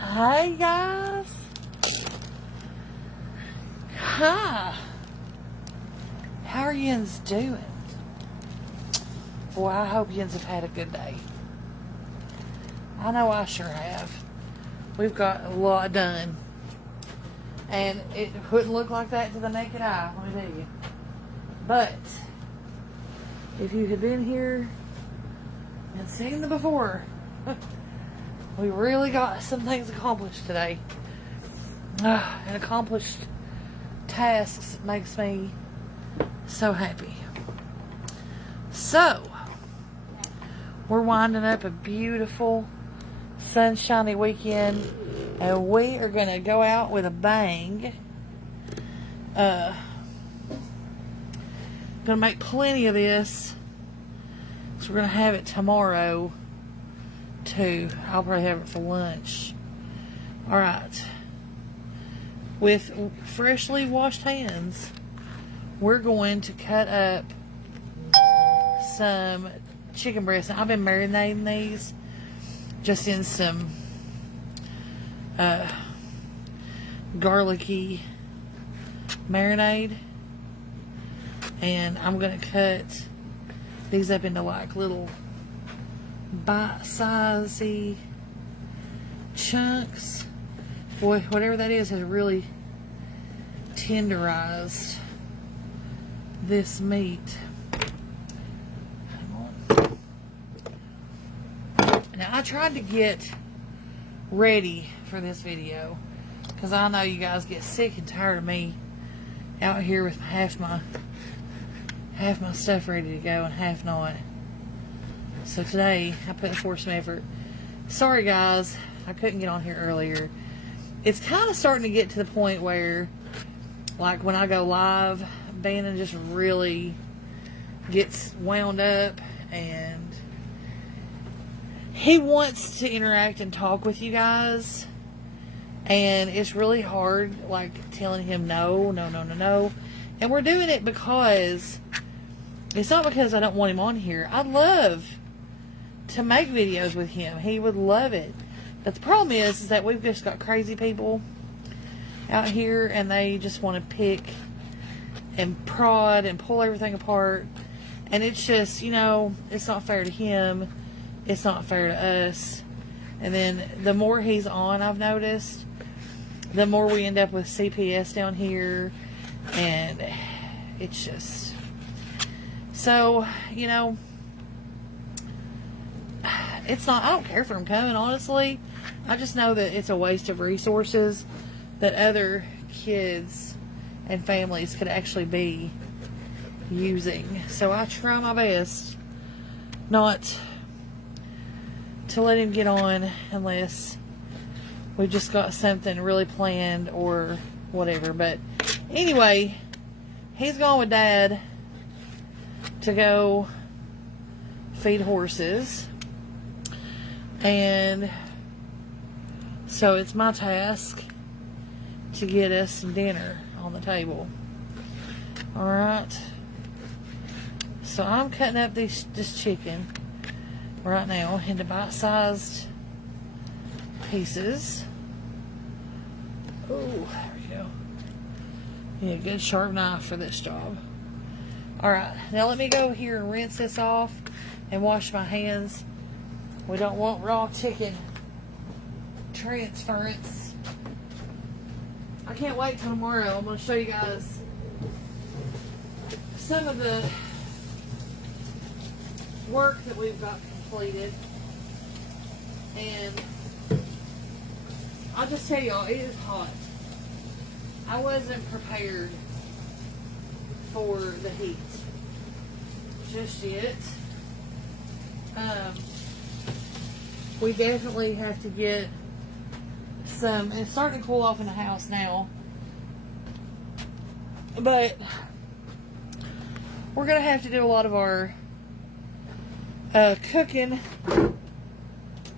Hey guys. Hi. How are yins doing? Boy, I hope yins have had a good day. I know I sure have. We've got a lot done. And it wouldn't look like that to the naked eye, let me tell you. But if you had been here and seen the before, we really got some things accomplished today. And accomplished tasks makes me so happy. So, we're winding up a beautiful, sunshiny weekend, and we are going to go out with a bang. Going to make plenty of this, so we're going to have it tomorrow too. I'll probably have it for lunch. Alright, with freshly washed hands, we're going to cut up some chicken breasts. I've been marinating these just in some garlicky marinade, and I'm going to cut these up into like little bite-sizey chunks. Boy, whatever that is has really tenderized this meat. Hang on. Now, I tried to get ready for this video because I know you guys get sick and tired of me out here with half my stuff ready to go and half not. So today I put forth some effort. Sorry guys, I couldn't get on here earlier. It's kind of starting to get to the point where, like, when I go live, Bannon just really gets wound up and he wants to interact and talk with you guys, and it's really hard, like, telling him no. And we're doing it because it's not because I don't want him on here. I'd love to make videos with him. He would love it. But the problem is that we've just got crazy people out here, and they just want to pick and prod and pull everything apart. And it's just, you know, it's not fair to him. It's not fair to us. And then the more he's on, I've noticed, the more we end up with CPS down here. And it's just... So, you know, it's not, I don't care for him coming, honestly. I just know that it's a waste of resources that other kids and families could actually be using. So I try my best not to let him get on unless we've just got something really planned or whatever. But anyway, he's gone with Dad to go feed horses, and so it's my task to get us some dinner on the table. Alright, so I'm cutting up this chicken right now into bite-sized pieces. Oh, there we go. Yeah, good sharp knife for this job. Alright, now let me go here and rinse this off and wash my hands. We don't want raw chicken transference. I can't wait till tomorrow. I'm going to show you guys some of the work that we've got completed. And I'll just tell y'all, it is hot. I wasn't prepared for the heat just yet. We definitely have to get some, it's starting to cool off in the house now, but we're gonna have to do a lot of our cooking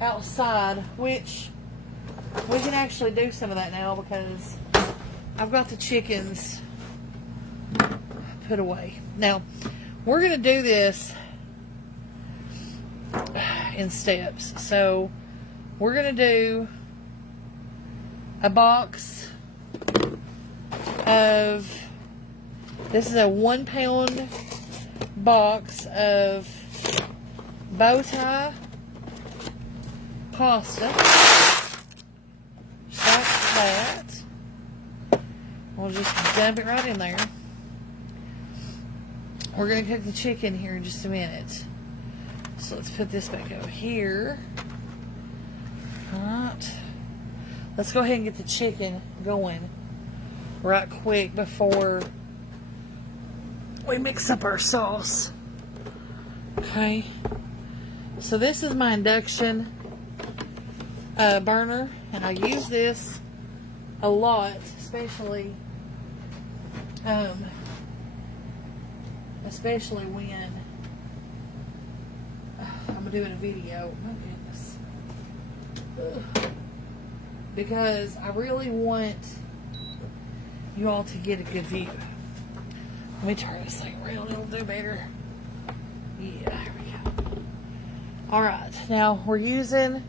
outside, which we can actually do some of that now because I've got the chickens put away. Now, we're going to do this in steps. So, we're going to do a box of, this is a 1 pound box of boetir pasta. So that's that. We'll just dump it right in there. We're going to cook the chicken here in just a minute. So let's put this back over here. Alright. Let's go ahead and get the chicken going right quick before we mix up our sauce. Okay. So this is my induction burner, and I use this a lot, especially when I'm doing a video. My goodness. Ugh. Because I really want you all to get a good view. Let me turn this thing around, it'll do better. Yeah, there we go. Alright, now we're using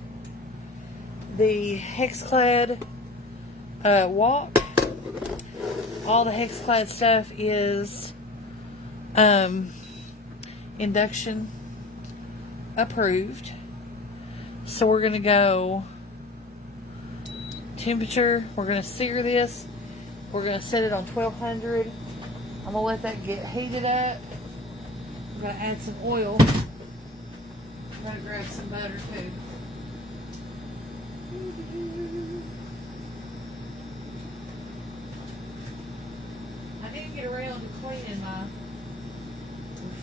the Hexclad wok. All the Hexclad stuff is induction approved. So we're going to go temperature. We're going to sear this. We're going to set it on 1200. I'm going to let that get heated up. I'm going to add some oil. I'm going to grab some butter too. I didn't get around to cleaning my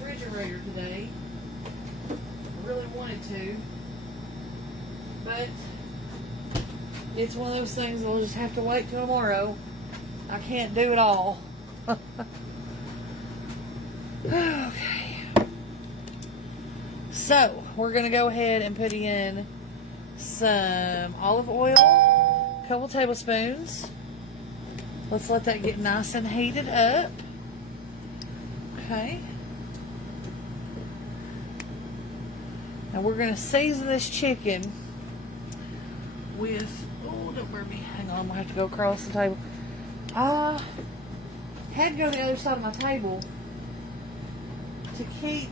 refrigerator today. I really wanted to, but it's one of those things that'll just have to wait till tomorrow. I can't do it all. Okay. So, we're going to go ahead and put in some olive oil, a couple tablespoons. Let's let that get nice and heated up. Okay. Now we're going to season this chicken with, oh, don't burn me. Hang on, I'm going to have to go across the table. I had to go to the other side of my table to keep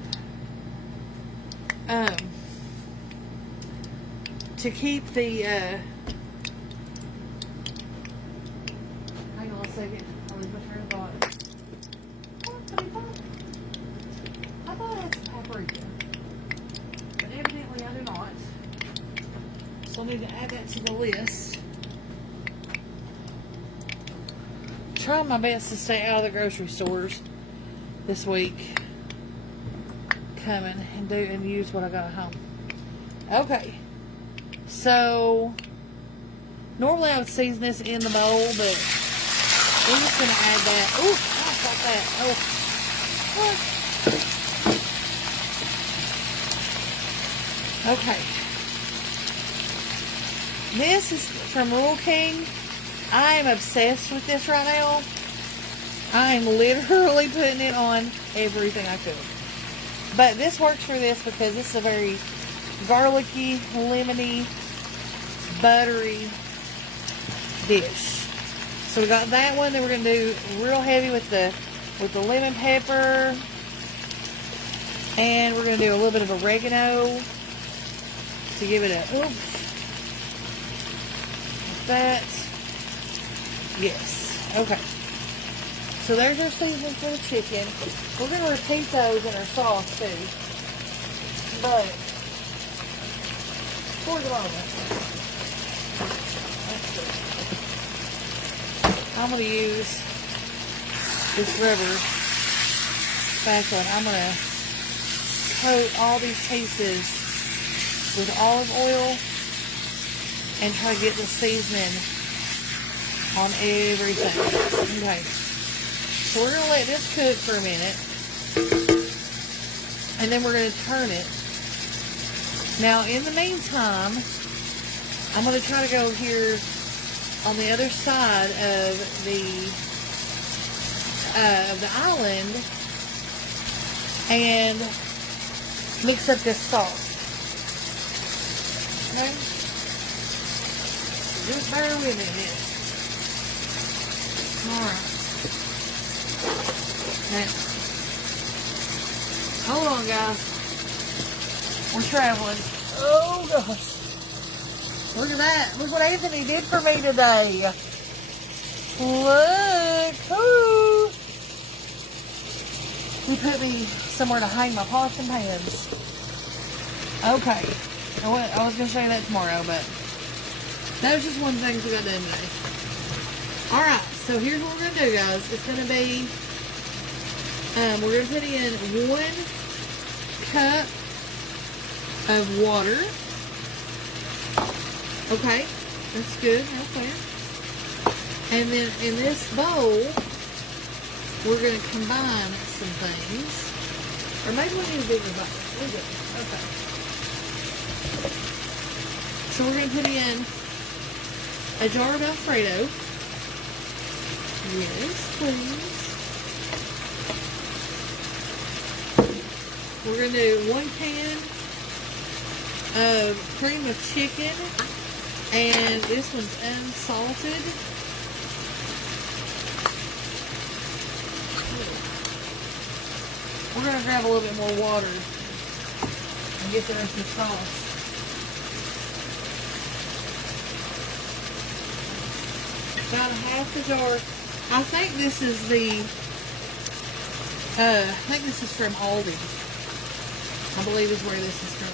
the hang on a second, I'll lose my train of thought. I thought I had some paprika, but evidently I do not. So I need to add that to the list. Trying my best to stay out of the grocery stores this week. Coming and use what I got at home. Okay. So normally I would season this in the bowl, but we're just gonna add that. Ooh, I got that. Oh. What? Okay. This is from Rural King. I am obsessed with this right now. I am literally putting it on everything I cook. But this works for this because this is a very garlicky, lemony, buttery dish. So we got that one. Then we're gonna do real heavy with the lemon pepper, and we're gonna do a little bit of oregano to give it a oomph. Like that. Yes. Okay. So there's our seasoning for the chicken. We're going to repeat those in our sauce too. But for the moment, I'm going to use this rubber spatula. And I'm going to coat all these pieces with olive oil and try to get the seasoning on everything. Okay. So we're going to let this cook for a minute. And then we're going to turn it. Now, in the meantime, I'm going to try to go here on the other side of the island and mix up this sauce. Okay? Just bear with me a minute. Alright. Now, hold on, guys. We're traveling. Oh, gosh. Look at that. Look what Anthony did for me today. Look. Ooh. He put me somewhere to hang my pots and pans. Okay. I was going to show you that tomorrow, but that was just one thing we got done today. Alright, so here's what we're going to do, guys. It's going to be, we're going to put in 1 cup of water. Okay, that's good. Okay. And then in this bowl, we're going to combine some things. Or maybe we need a bigger bowl. We're good. Okay. So we're going to put in a jar of Alfredo. Yes, please. We're going to do 1 can of cream of chicken. And this one's unsalted. We're going to grab a little bit more water and get the rest of the sauce. About a half a jar. I think this is from Aldi. I believe is where this is from.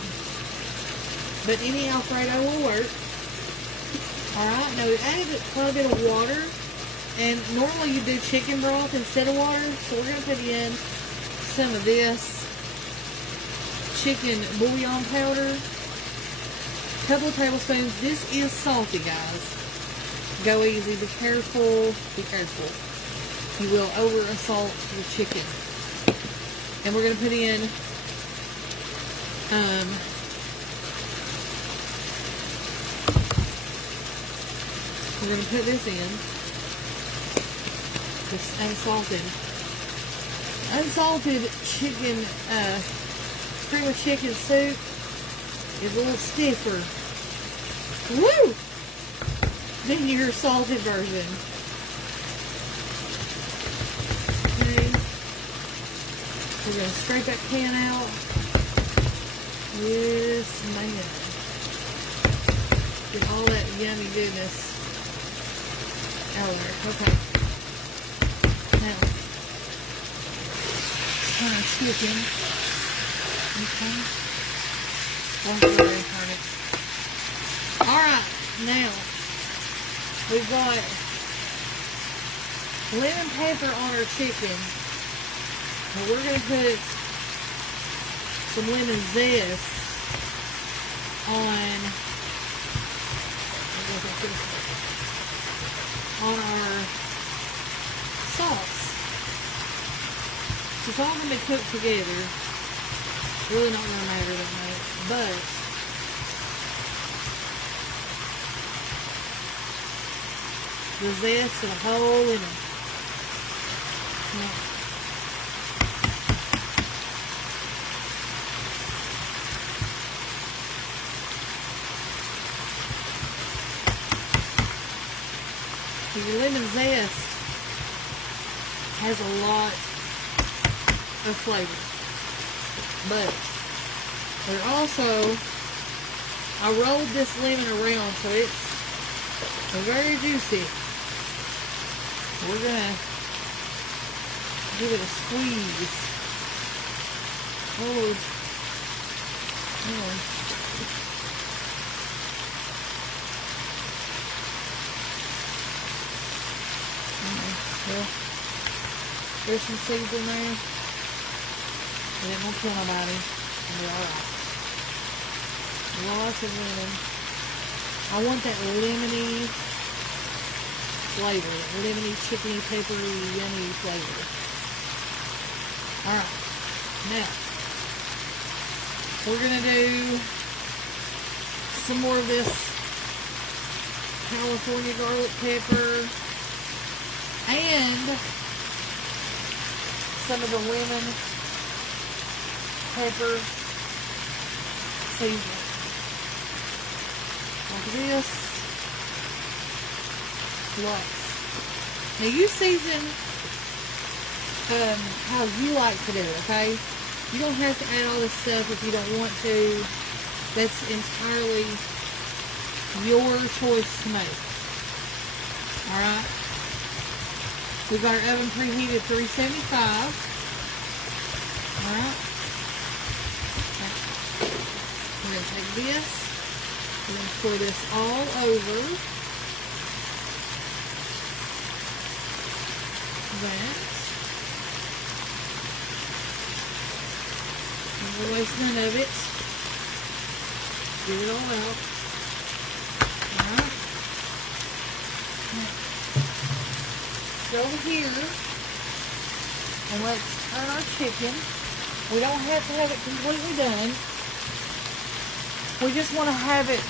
But any Alfredo will work. Alright, now we added quite a bit of water. And normally you do chicken broth instead of water. So we're going to put in some of this chicken bouillon powder. A couple of tablespoons. This is salty, guys. Go easy. Be careful. Be careful. You will over assault your chicken. And we're going to put in we're going to put this in. This unsalted chicken, cream of chicken soup is a little stiffer. Woo! Than your salted version. Okay. We're going to scrape that can out. Yes, man. Get all that yummy goodness out of there. Okay. Now, turn our chicken. Okay. Turn it. Alright, now, we've got lemon pepper on our chicken. And we're going to put some lemon zest on our sauce. It's all going to be cooked together. It's really not going to matter that much, but the zest of the whole lemon. Now, your lemon zest has a lot of flavor, but there also, I rolled this lemon around so it's very juicy. We're gonna give it a squeeze. Oh. Well, there's some seeds in there. It won't kill nobody. It'll be alright. Lots of lemon. I want that lemony flavor. That lemony, chickeny, peppery, yummy flavor. Alright. Now, we're going to do some more of this California garlic pepper. And some of the lemon pepper seasoning. Like this. Lots. Now you season how you like to do it, okay? You don't have to add all this stuff if you don't want to. That's entirely your choice to make. Alright? We've got our oven preheated 375. Alright? We're going to take this. We're going to pour this all over that. Never waste none of it. Get it all out. Alright. Let's go over here and let's turn our chicken. We don't have to have it completely done. We just want to have it,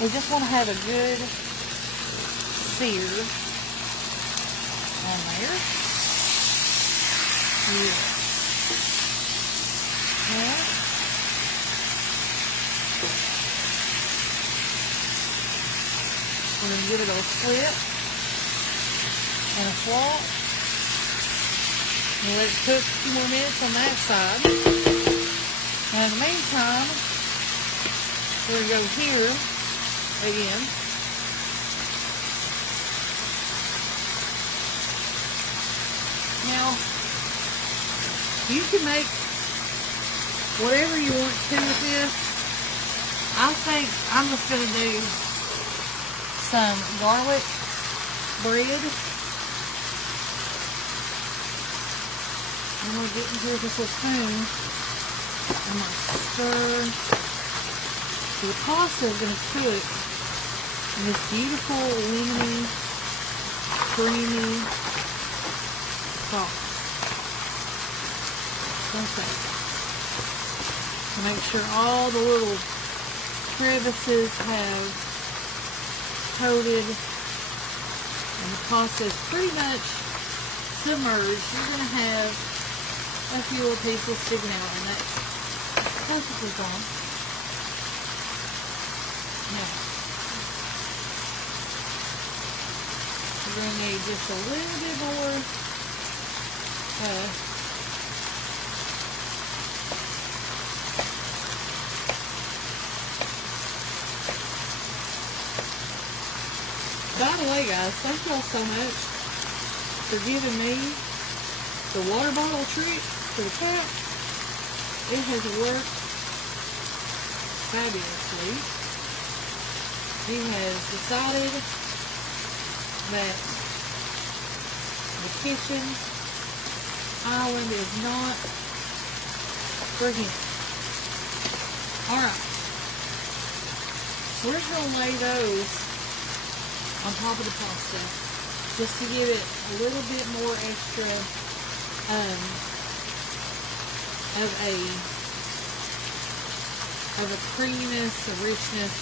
a good sear on there. Yeah. Yeah. We're going to give it a flip and a flop. And let it cook a few more minutes on that side. And in the meantime, we're going to go here again. Now, you can make whatever you want to with this. I think I'm just going to do some garlic bread. I'm going to get into this little spoon. I'm going to stir. So the pasta is going to cook in this beautiful, lemony, creamy sauce. Okay. Make sure all the little crevices have coated and the pasta is pretty much submerged. You're going to have a few little pieces sticking out, and that's perfectly fine. Now, we're going to need just a little bit more by the way, guys, thank y'all so much for giving me the water bottle trick for the cat. It has worked fabulously. He has decided that the kitchen island is not for him. Alright. So we're just going to lay those on top of the pasta just to give it a little bit more extra of a creaminess, a richness.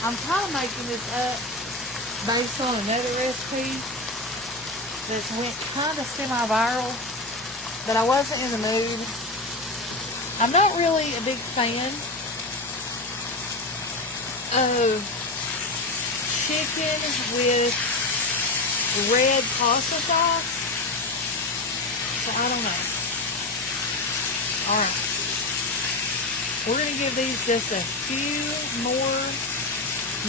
I'm kind of making this up based on another recipe that went kind of semi-viral, but I wasn't in the mood. I'm not really a big fan of chicken with red pasta sauce, so I don't know. Alright, we're going to give these just a few more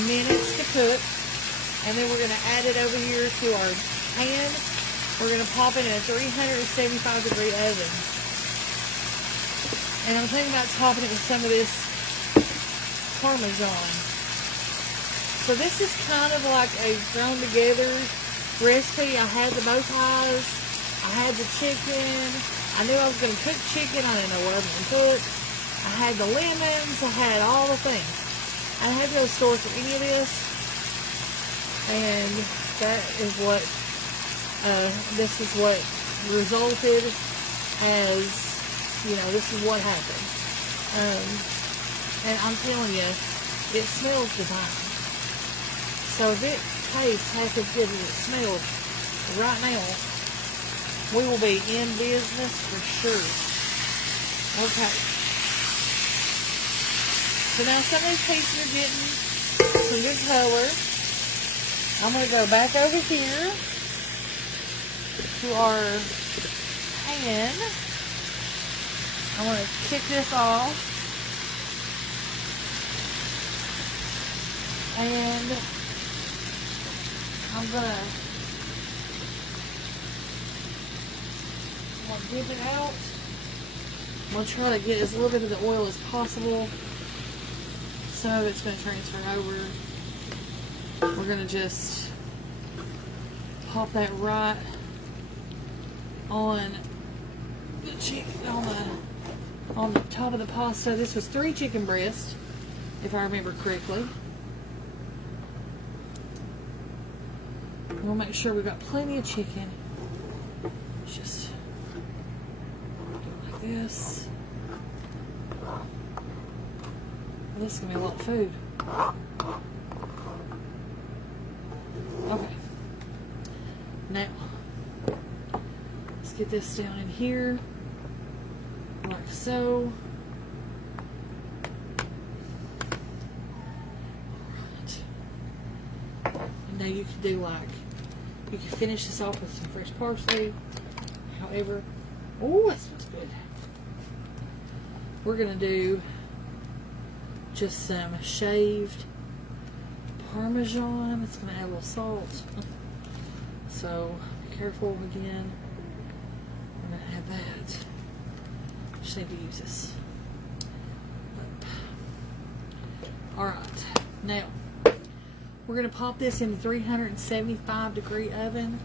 minutes to cook, and then we're going to add it over here to our pan. We're going to pop it in a 375 degree oven, and I'm thinking about topping it with some of this Parmesan. So this is kind of like a thrown together recipe. I had the bow ties, I had the chicken, I knew I was going to cook chicken, I didn't know what I was going to cook. I had the lemons, I had all the things. I had no store for any of this, and that is what, this is what resulted as, you know, this is what happened. And I'm telling you, it smells divine. So if it tastes half as good as it smells right now, we will be in business for sure. Okay. So now some of these pieces are getting some good color. I'm going to go back over here to our pan. I want to kick this off. And I'm going to dip it out. I'm going to try to get as little bit of the oil as possible. Some of it's going to transfer over. We're going to just pop that right on the chicken, on the top of the pasta. This was 3 chicken breasts, if I remember correctly. We'll make sure we've got plenty of chicken. Just do it like this. This is going to be a lot of food. Okay. Now, let's get this down in here. Like so. Alright. And now you can do like, you can finish this off with some fresh parsley. However, oh, that smells good. We're going to do just some shaved Parmesan. It's going to add a little salt. So, be careful again. We're going to add that. Just need to use this. Alright. Now, we're going to pop this in the 375 degree oven.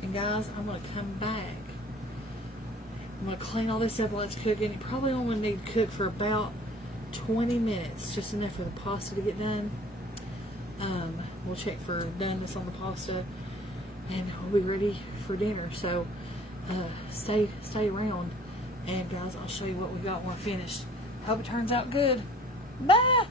And guys, I'm going to come back. I'm going to clean all this up while it's cooking. It probably only need to cook for about 20 minutes. Just enough for the pasta to get done. We'll check for doneness on the pasta. And we'll be ready for dinner. So, stay around. And guys, I'll show you what we got when we're finished. Hope it turns out good. Bye!